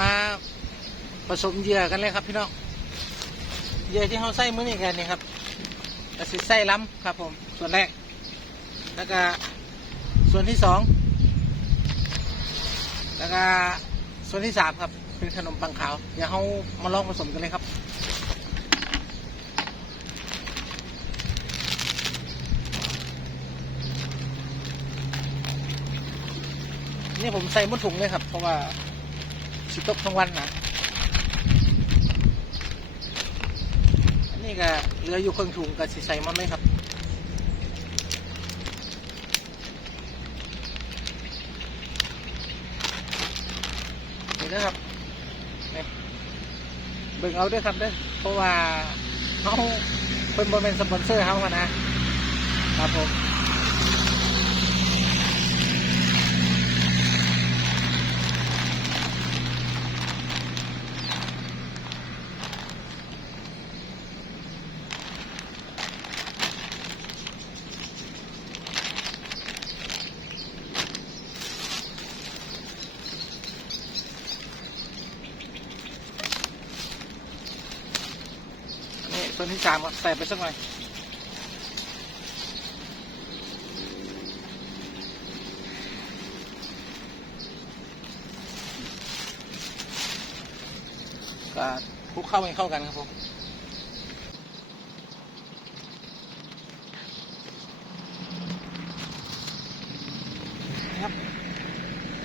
มาผสมเหยื่อกันเลยครับพี่น้องเหยื่อที่เขาใส่มื้อนี้กันนี่ครับก็สิใส่ล้ำครับ ผมส่วนแรก แล้วก็ส่วนที่สองแล้วก็ส่วนที่สามครับ เป็นขนมปังขาวเดี๋ยวเขามาลองผสมกันเลยครับนี่ผมใส่หมดถุงเลยครับ เพราะว่า สิตกทั้งวันนะอันนี้ก็เหลืออยู่เครึ่องถุงก็สิใส่มันเลยครับนี่นะครับนี่เบิ่งเอาด้วยครับเด้อเพราะว่าเขาเป็นบริเวณสปอนเซอร์เขาอะนะครับผมามครับใส่ไปสักหน่อยก็คลุกเข้าให้เข้ากันครับผมครับ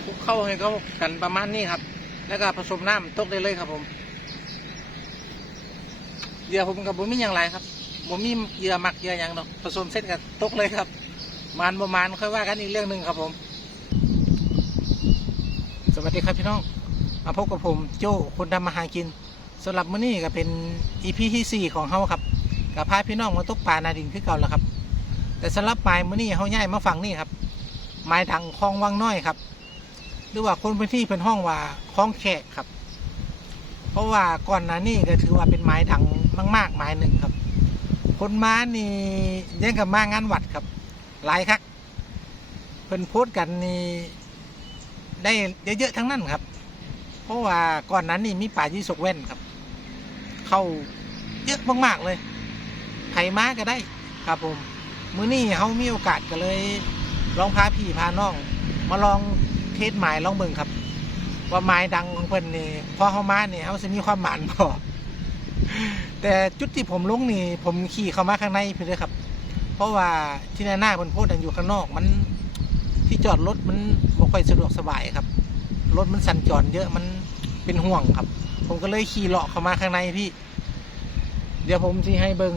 คลุกเข้าให้เข้ากันประมาณนี้ครับ แล้วก็ผสมน้ำตกได้เลยครับผม เหยื่อผมกับผมมีอย่างไรครับผมมีเหยื่อหมักเหยื่ออย่างดอกผสมเส้นกับตกเลยครับ มานประมาณค่อยว่ากันอีกเรื่องหนึ่งครับผม สวัสดีครับพี่น้องมาพบกับผมโจ้คนทำมาหากินสำหรับมื้อนี้ก็เป็นอีพีที่สี่ของเฮาครับกับพาพี่น้องมาตกปลานาดินคือเก่าแล้วครับ แต่สำหรับไม้มื้อนี้เฮาย้ายมาฝั่งนี้ครับไม้ดังคลองวังน้อยครับ หรือว่าคนพื้นที่เป็นห้องว่าคลองแขกครับ เพราะว่าก่อนหน้านี้ก็ถือว่าเป็นไม้ดังมาก ๆ ไม้หนึ่งครับ คนมานี่ยังกับมางานวัดครับ หลายครับเพิ่นโพสกันนี่ได้เยอะๆทั้งนั้นครับ เพราะว่าก่อนนั้นนี่มีป่ายี่สกแว่นครับ เข้าเยอะมากๆเลยไผ่มาก็ได้ครับผมมื้อนี้เขามีโอกาสก็เลย ลองพาพี่พาน้อง มาลองเทสหมายลองเบิ่งครับ ว่าไม้ดังของเพิ่นนี่พอเขามาเนี่ยเขาจะมีความหมานพอแต่จุดที่ผมลงนี่ ผมขี่เข้ามาข้างในเพื่อเลยครับ เพราะว่าที่หน้าหน้าเพิ่นโพดอันอยู่ข้างนอก มันที่จอดรถมันบ่ค่อยสะดวกสบายครับรถมันสัญจรเยอะมันเป็นห่วงครับ ผมก็เลยขี่เลาะเข้ามาข้างในพี่ เดี๋ยวผมที่ให้เบิง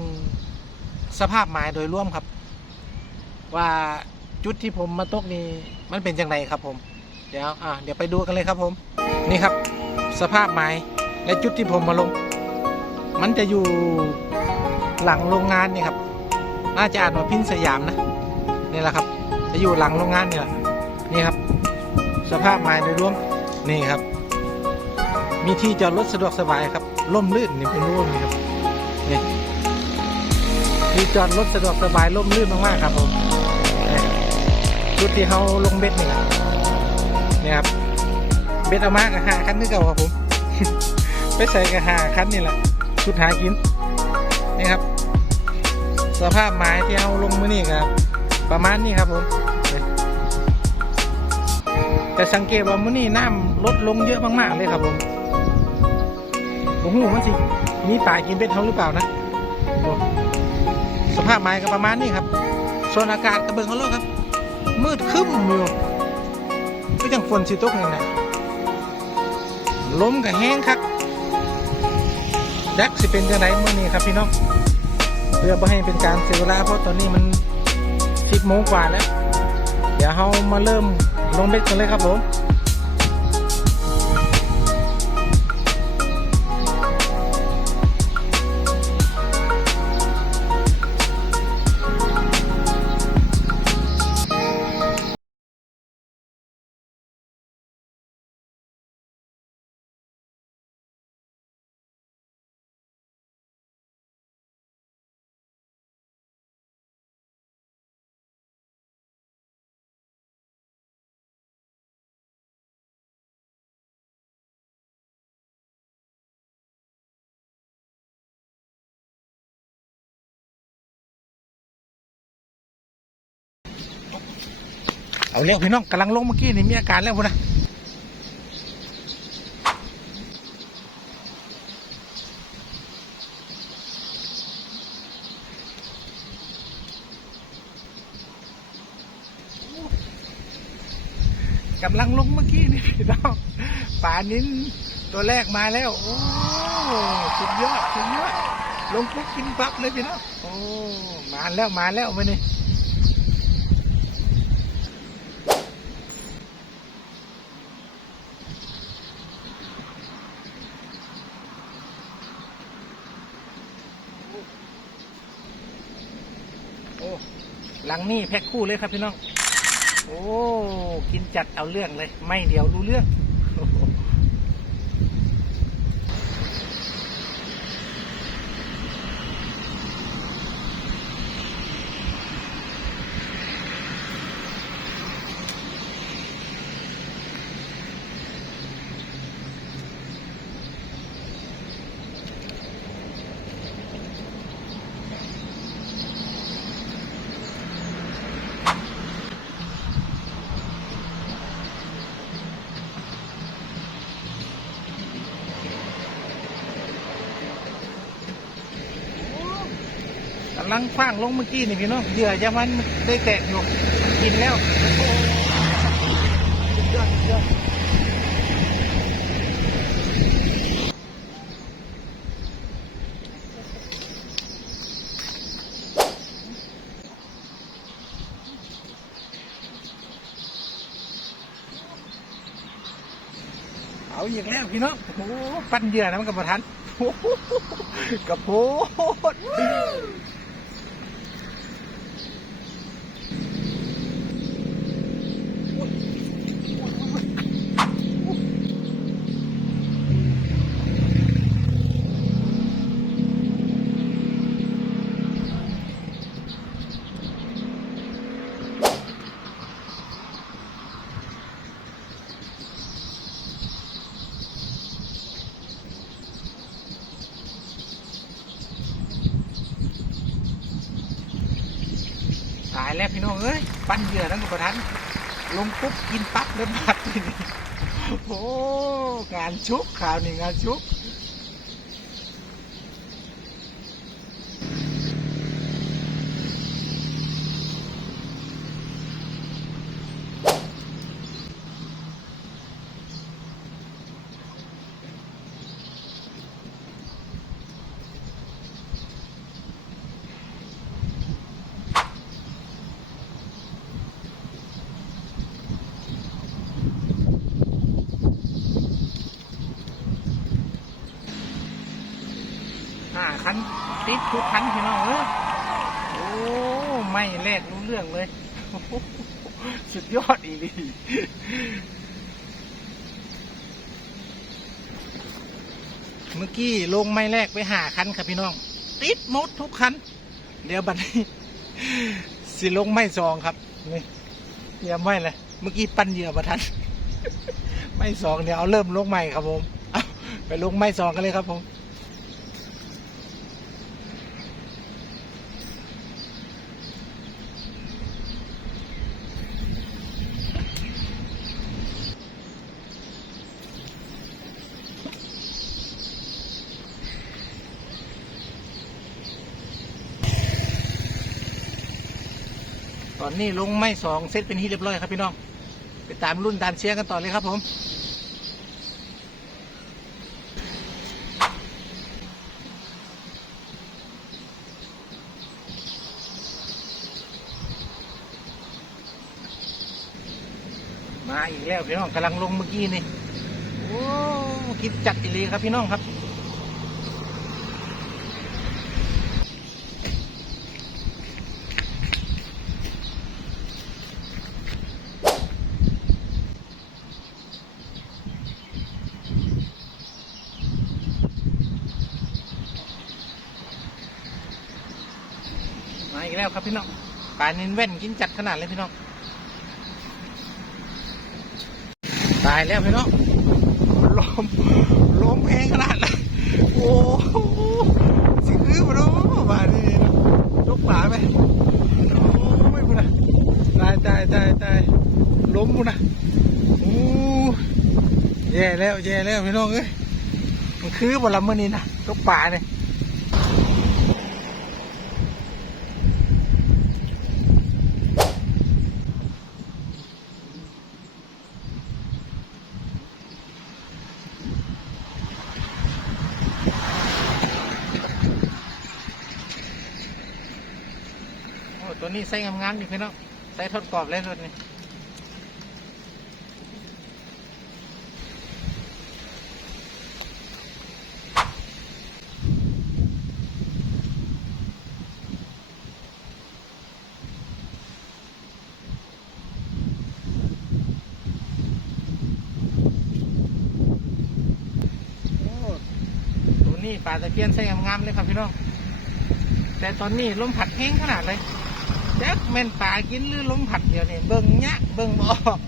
สภาพหมายโดยรวมครับ ว่าจุดที่ผมมาตกนี่มันเป็นจังไงครับผม เดี๋ยวอะเดี๋ยวไปดูกันเลยครับผม นี่ครับ สภาพไม้และจุดที่ผมมาลง มันจะอยู่หลังโรงงานนี่ครับน่าจะอ่านว่าพินสยามนะนี่แหละครับ จะอยู่หลังโรงงานนี่แหละนี่ครับ สภาพไม้โดยรวมนี่ครับ มีที่จอดรถสะดวกสบายครับล่มลื่นนี่เป็นร่มนี่ครับนี่ที่จอดรถสะดวกสบายล่มลื่นมากๆครับผมจุดที่เขาลงเบ็ดนี่แหละ นี่ครับเบ็ดเอามากกับหาคันนึกเก่าครับผมไปใส่กับหาคันนี่แหละชุดหากินนี่ครับ สภาพไม้ที่เอาลงมือนี่ครับ ประมาณนี้ครับผมแต่สังเกตว่ามือนี่น้ำลดลงเยอะมากๆเลยครับผมผมหูมันสิ มีป่ากินเบ็ดเขาหรือเปล่านะ สภาพไม้ก็ประมาณนี้ครับ ส่วนอากาศกระเบื้องเขาโลกครับ มืดครึ้มอยู่ ก็ยังฝนสิตกนี่นะล้มกับแห้งครับแดกสิเป็นจังไรเมื่อนี้ครับพี่น้องเพื่อไม่ให้เป็นการเสียเวลาเพราะตอนนี้มันสิบโมงกว่าแล้ว เดี๋ยวเรามาเริ่มลงเบ็ดกันเลยครับผม เอาเร็วพี่น้องกำลังลงเมื่อกี้นี่มีอาการแล้วพุ่นนะกำลังลงเมื่อกี้นี่พี่น้องป่านิ้นตัวแรกมาแล้ว โอ้สุดยอดสุดยอดลงปุ๊บกินปั๊บเลยพี่น้องโอ้มาแล้วมาแล้วมานี่ หลังนี่แพ็คคู่เลยครับพี่น้อง โอ้ กินจัดเอาเรื่องเลย ไม่เดี๋ยวรู้เรื่อง โอ้โหกำ ลังคว้างลงเมื่อกี้นี่พี่น้องเหยื่อยังมันได้แตกอยู่กินแล้วโอ้โหสุดยอยอดเอาอีกแล้วพี่น้องโอ้ปั้นเหยื่อนะมันกับประทันกระโพด ตาย แล้วพี่น้องเอ้ยปั้นเหยื่อทั้งกระทันลงปุ๊บกินปั๊บเลยบัดนี่โอ้งานชุกข่าวนี่งานชุก ห้าคันติดทุกคันพี่น้องเอ้ยโอ้ไม่แรกรู้เรื่องเลย สุดยอดอีหลีเมื่อกี้ลงไม้แรกไปหาคันครับพี่น้อง ติดมดทุกคัน เดี๋ยวบัดนี้สิลงไม้สองครับนี่เตรียมไว้เลยเมื่อกี้ปั้นเหยื่อประทันไม้สองเดี๋ยวเอาเริ่มลงไม้ครับผมไปลงไม้สองกันเลยครับผม ตอนนี้ลงไม่สองเซตเป็นที่เรียบร้อยครับพี่น้อง ไปตามรุ่นตามเชียร์กันต่อเลยครับผมมาอีกแล้วพี่น้องกำลังลงเมื่อกี้นี่ โอ้คิดจัดอีหลีครับพี่น้องครับ มาอีกแล้วครับพี่น้องปลานินแว่นกินจัดขนาดเลยพี่น้องตายแล้วพี่น้องลมลมแรงขนาดเลยโอ้โหสิคือมาดูมาดิยกขาไปโอ้ไม่เป็นไรตายตายตายตายล้มกูนะโอ้แย่แล้วแย่แล้วพี่น้องเอ้ยมันคือบอลำมื่อนี้นะตกป่าเนี่ย อ้ตัวนี้ใส่งามๆอยู่พี่น้องใส่ทอดกรอบเลยตัวนี้โอ้ตัวนี้ปลาตะเพียนใส่งามๆเลยครับพี่น้อง แต่ตอนนี้ลมผัดแห้งขนาดเลย จ็คแม่นปลากินหรือลมผัดเดียวนี่เบิ่งยะเบิ่งบออก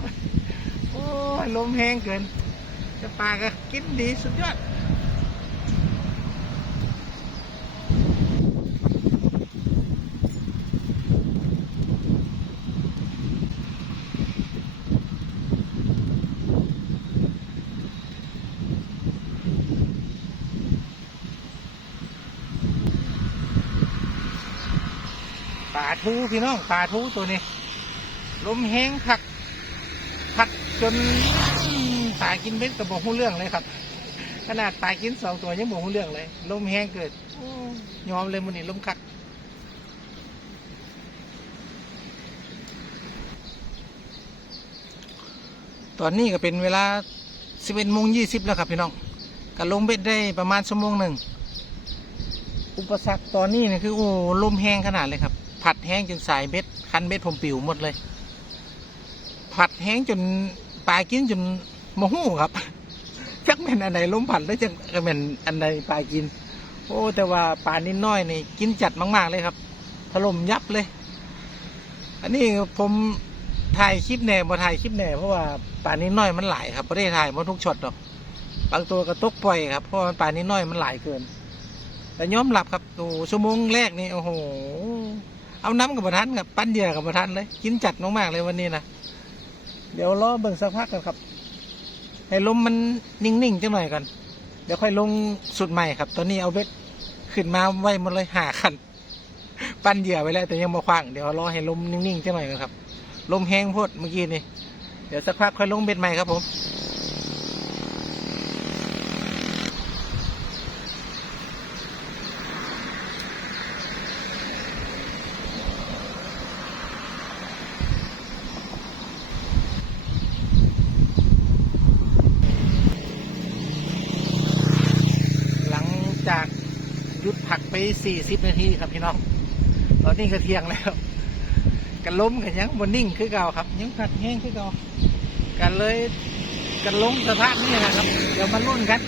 โอ้ยลมแห้งเกินจะปลาก็กินดีสุดยอดาทูพี่น้องปลาทูตัวนี้ลมแห้งผักผัดจนปลากินเบ็ดกับบอกหูเรื่องเลยครับ ขนาดปลากินสองตัวยังบอกหูเรื่องเลย ลมแห้งเกิดอยอมเลยมันนี่ลมคักตอนนี้ก็เป็นเวลาสิบเอ็ดโมงยี่สิบแล้วครับพี่น้องก็ลงเบ็ดได้ประมาณชั่วโมงหนึ่ง อุปสรรคตอนนี้เนี่ยคือโอ้ลมแห้งขนาดเลยครับ ผัดแห้งจนสายเบ็ดคันเบ็ดผมปิวหมดเลย ผัดแห้งจนปลากินจนโมหูครับจักแม่นอันไหนล้มผัดแล้วจักแม่นอันไหนปลากิน โอ้ แต่ว่าปลานิดน้อยนี่กินจัดมาก ๆเลยครับถล่มยับเลย อันนี้ผมถ่ายคลิปแหน่บ่ถ่ายคลิปแหน่เพราะว่าปลานิดน้อยมันหลายครับไม่ได้ถ่ายหมดทุกช็อตหรอกบางตัวก็ตกปล่อยครับเพราะปลานิดน้อยมันหลายเกินแต่ยอมหลับครับโอ้ชั่วโมงแรกนี่โอ้โห เอาน้ำกับประทันครับปั้นเหยื่อกับประทันเลย กินจัดมากๆเลยวันนี้นะเดี๋ยวรอเบิ่งสักพักกันครับ ให้ลมมันนิ่งๆจังหน่อยกันเดี๋ยวค่อยลงสุดใหม่ครับ ตอนนี้เอาเบ็ดขึ้นมาไว้หมดเลยหาคันปั้นเหยื่อไว้แล้วแต่ยังมาคว้างเดี๋ยวรอให้ลมนิ่งๆจังหน่อยกันครับลมแห้งพดเมื่อกี้นี่เดี๋ยวสักพักค่อยลงเบ็ดใหม่ครับผม หลังจากห ยุดผักไป40นาทีครับพี่น้อง ตอนนี้ก็เที่ยงแล้วกันล้มกันยังบนนิ่งคือเก่าครับยังกัดแห้งคือเก่ากันเลยกันล้มสภาพนี้นะครับ เดี๋ยวมาลุ้นกัน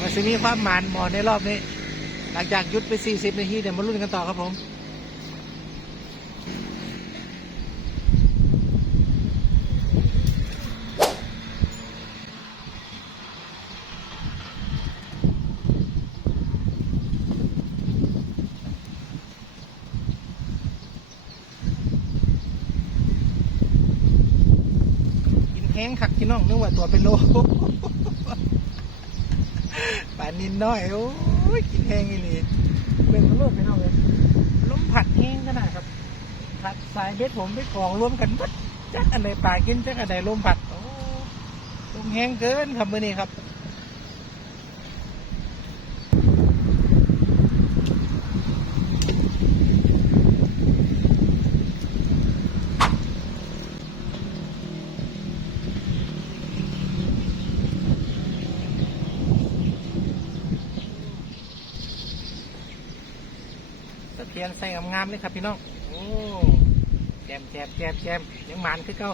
มาจะมีความหมานหมอในรอบนี้ หลังจากหยุดไป40นาทีเดี๋ยวมาลุ้นกันต่อครับผม งคักพี่น้องนึกว่าตัวเป็นโลป่านนินน้อยโอ้ยกินแห้งอีหลีเป็นโลกพี่น้องเลยลมผัดแห้งขนาดครับผัดสายเบ็ดผมไปกองรวมกันหมดจักอันไหนปลากินจักอันไหนลมผัดโอ้ลมแห้งเกินครับมื่อนี้ครับ เพียนใส่งามๆเลยครับพี่น้องโอ้แจมแจมแจมแจมยังหมันคือเก่า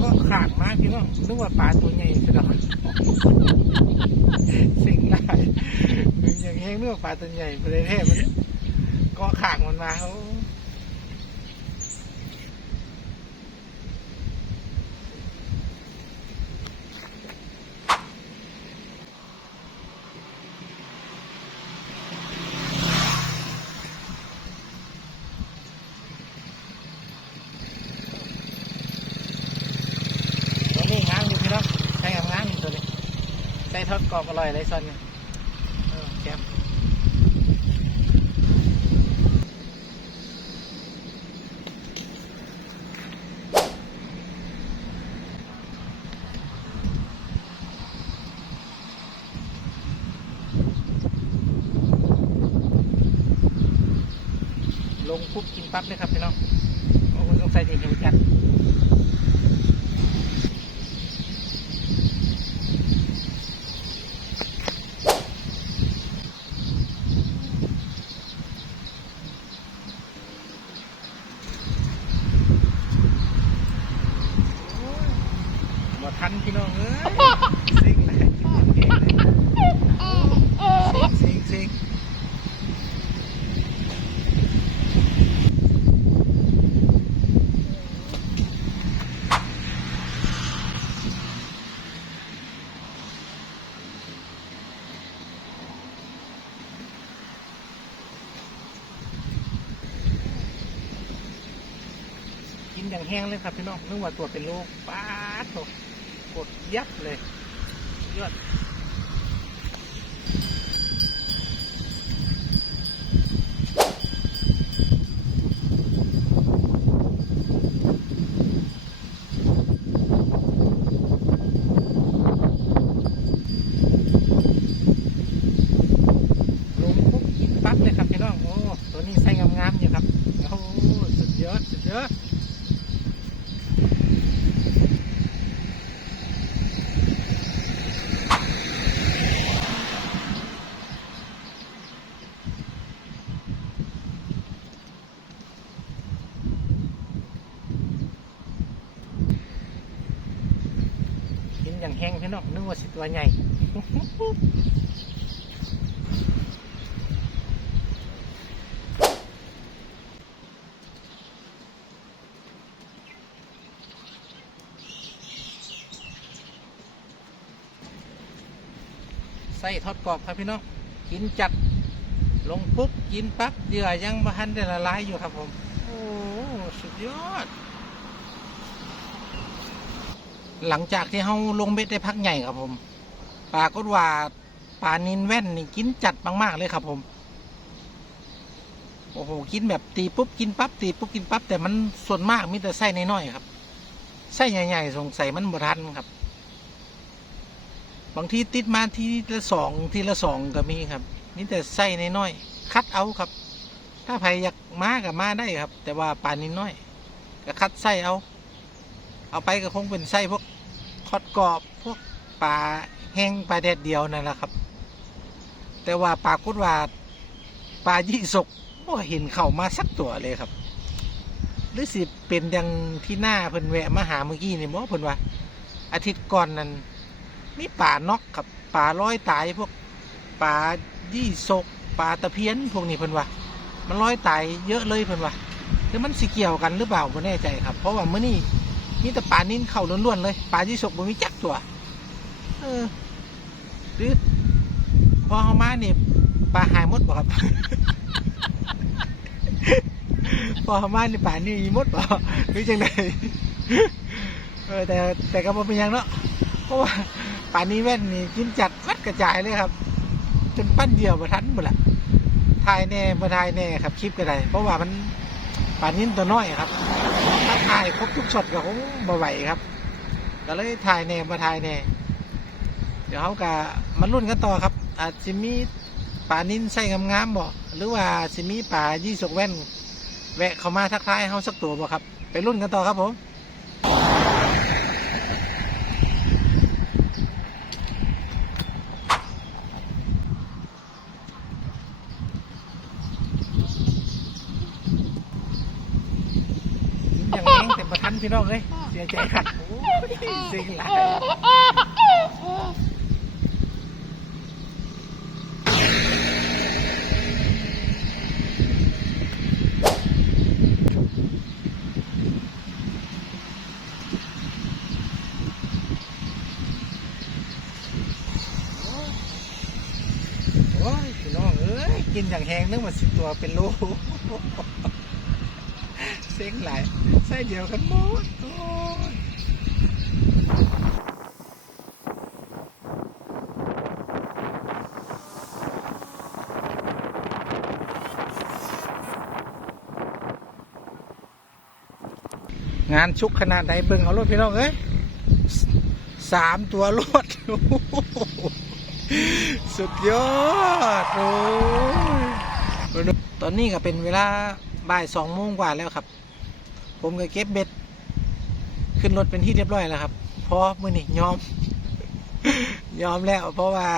ก็ขางมากพี่น้อง นึกว่าปลาตัวใหญ่สุดอก สิ่ งได้อย่างแห้งนึกปลาตัวใหญ่ปเลยเท่มันก็ข่างมันมาเขาตัวนี้งามอยู่พี่น้องใช้งามงามอยู่ตัวนี้ใช้ทอดกรอบอร่อยเลยซอนเนี่ยเออแก้ม ลงปุ๊บกินปั๊บเลยครับพี่น้องโอ้โหสงสัยจะหิวจัดหมดทันพี่น้องเอ้ยซิงเลยกินเก่งเลยซิงซิง กิน อย่างแห้งเลยครับพี่น้องนึกว่าตัวเป็นโรคป้าดโตกดยับเลยยอดลงปุ๊บกินปั๊บเลยครับพี่น้องโอ้ตัวนี้ใส่งามๆอยู่ครับโอ้สุดยอดสุดยอด กิน อย่างแห้งพี่น้องนึกว่าสิตัวใหญ่ใส่ทอดกรอบครับพี่น้องกินจัดลงปุ๊บกินปั๊บเหยื่อยังมาทันได้ละลายอยู่ครับผม โอ้ สุดยอด หลังจากที่เขาลงเบ็ดได้พักใหญ่ครับผมปลากฏว่าปลานินแว่นนี่กินจัดมาก ๆ เลยครับผม โอ้โห กินแบบตีปุ๊บกินปั๊บตีปุ๊บกินปั๊บแต่มันส่วนมากมีแต่ไส้น้อยๆครับไส้ใหญ่ ๆ สงสัยมันบ่ทันครับ บางทีติดมาทีละสองทีละสองก็มีครับนี่แต่ไส้น้อยๆคัดเอาครับ ถ้าใครอยากมากับมาได้ครับ แต่ว่าปลานินน้อยก็คัดไส้เอา เอาไปก็คงเป็นไส้พวกทอดกรอบพวกปลาแห้งปลาแดดเดียวนั่นแหละครับ แต่ว่าปลากฏว่าปลายี่สกบ่เห็นเข้ามาสักตัวเลยครับ หรือสิเป็นดังที่หน้าเพิ่นแวะมาหาเมื่อกี้นี่บ่เพิ่นว่า อาทิตย์ก่อนนั้นมีป่านอกครับป่าร้อยตายพวกป่ายี่สกป่าตะเพียนพวกนี้เพิ่นว่า มันร้อยตายเยอะเลยเพิ่นว่าหรือมันสิเกี่ยวกันหรือเปล่าไม่แน่ใจครับ เพราะว่าเมื่อนี้ มีแต่ป่านิ่นเข่าล้วนๆเลยป่ายี่สกบ่มีจักตัวเออหรือพอเขามานี่ปลาหายหมดบ่ครับพอเขามานี่ป่านี่มีหมดบ่หรือจังไดเออแต่แต่ก็บ่เป็นยังเนาะเพราะว่าป่านี้แว่นนี่กินจัดฟัดกระจายเลยครับ จนปั้นเดียวมาทันหมดละถ่ายแน่มาถ่ายแน่ครับคลิปก็ได้เพราะว่ามันป่านนี้ตัวน้อยครับ ถ่ายครบทุกช็อตก็คงบ่ไหวครับ ก็เลยถ่ายแน่มาถ่ายแน่เดี๋ยวเขาก็มาลุ้นกันต่อครับ อาจจะมีป่านินใส่งามๆบ่หรือว่าสิมีป่ายี่สกแว่น แวะเข้ามาทักทายเขาสักตัวบ่ครับ ไปลุ้นกันต่อครับผม พี่น้องเลยเสียใจค่ะสิ่งหลายโอ้ยพี่น้องเอ้ยกินอย่างแห้งนึกว่าสิบตัวเป็นโล เซ็งหลายไส้เดียวกันหมดโอ้ยงานชุกขนาดไหนเบิ่งเอารถพี่น้องเอ้ยสามตัวรถสุดยอดโอ้ยตอนนี้ก็เป็นเวลาบ่ายสองโมงกว่าแล้วครับ ผมก็เก็บเบ็ด ขึ้นรถเป็นที่เรียบร้อยแล้วครับเพราะมื่อนี้ยอม ยอมแล้ว เพราะว่า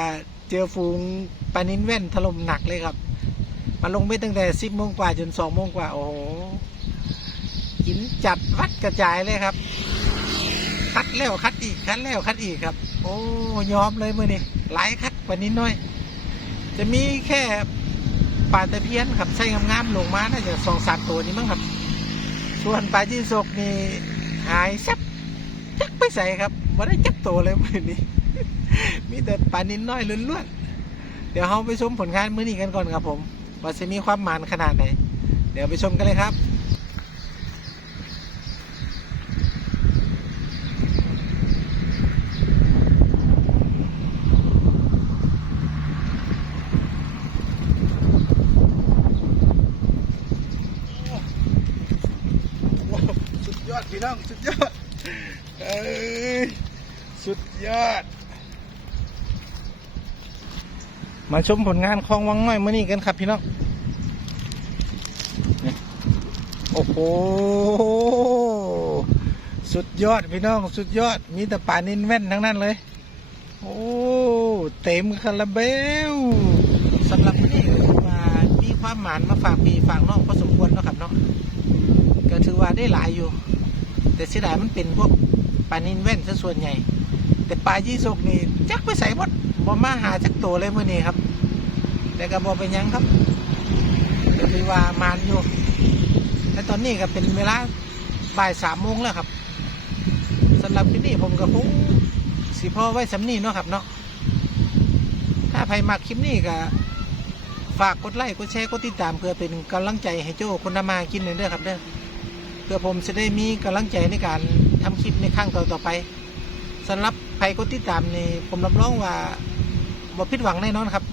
เจอฝูงปลานินแว่นถล่มหนักเลยครับมาลงเบ็ดตั้งแต่สิบโมงกว่าจนสองโมงกว่า โอ้โหกินจัดวัดกระจายเลยครับ คัดแล้วคัดอีกคัดแล้วคัดอีกครับ โอ้ยอมเลยมื่อนี้หลายคัดกว่านิดน้อย จะมีแค่ปลาตะเพียนครับใส่งามๆลงมาน่าจะสองสามตัวนี้มั้งครับ ส่วนปลาจีนศกนี่หายซับจักไปใส่ครับไม่ได้จักโตเลยมือนี้ มีแต่ปลานินน้อยล้วนๆ เดี๋ยวเราไปชมผลงานมื้อนี้กันก่อนครับผม ว่าจะมีความหมานขนาดไหน เดี๋ยวไปชมกันเลยครับ ว้าวสุดยอดพี่น้องสุดยอดเอ้ย สุดยอด มาชมผลงานคลองวังน้อยมื่อนี้กันครับพี่น้องนี่โอ้โห สุดยอดพี่น้อง สุดยอด มีแต่ป่านินแว่นทั้งนั้นเลย โอ้ เต็มคาราเบลสำหรับมื้อนี้ก็ถือว่ามีความหมานมาฝากพี่ฝากน้องพอสมควรเนาะครับเนาะก็ถือว่าได้หลายอยู่ แต่เสียดายมันเป็นพวกปลานินแว่นซะส่วนใหญ่ แต่ปลายี่สกนี่จักไปใส่หมดบ่มาหาจักตัวเลยมื่อนี้ครับ แต่ก็บ่เป็นยังครับก็ถือว่ามานอยู่และตอนนี้ก็เป็นเวลาบ่ายสามโมงแล้วครับสำหรับคลิปนี้ผมก็คงสิพ่อไว้สำนีเนาะครับเนาะถ้าใครมักคลิปนี้ก็ฝากกดไลค์กดแชร์กดติดตามเพื่อเป็นกำลังใจให้โจ้คนทำมากินเลยเด้อครับเด้อเพื่อผมจะได้มีกำลังใจในการทำคลิปในครั้งต่อๆไปสำหรับ ใครกดติดตามนี่ผมรับรองว่าบ่ผิดหวังแน่นอนครับ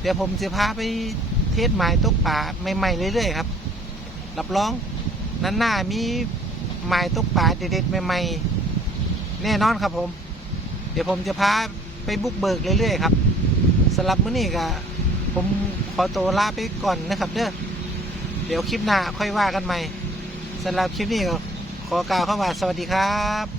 เดี๋ยวผมจะพาไปเทศหมายตกป่าใหม่ๆเรื่อยๆครับ รับรองนั้นหน้ามีหมายตกป่าเด็ดๆใหม่ๆแน่นอนครับผม เดี๋ยวผมจะพาไปบุกเบิกเรื่อยๆครับสำหรับมื้อนี้ก็ผมขอตัวลาไปก่อนนะครับ เด้อเดี๋ยวคลิปหน้าค่อยว่ากันใหม่สำหรับคลิปนี้ก็ขอกล่าวเข้ามาสวัสดีครับ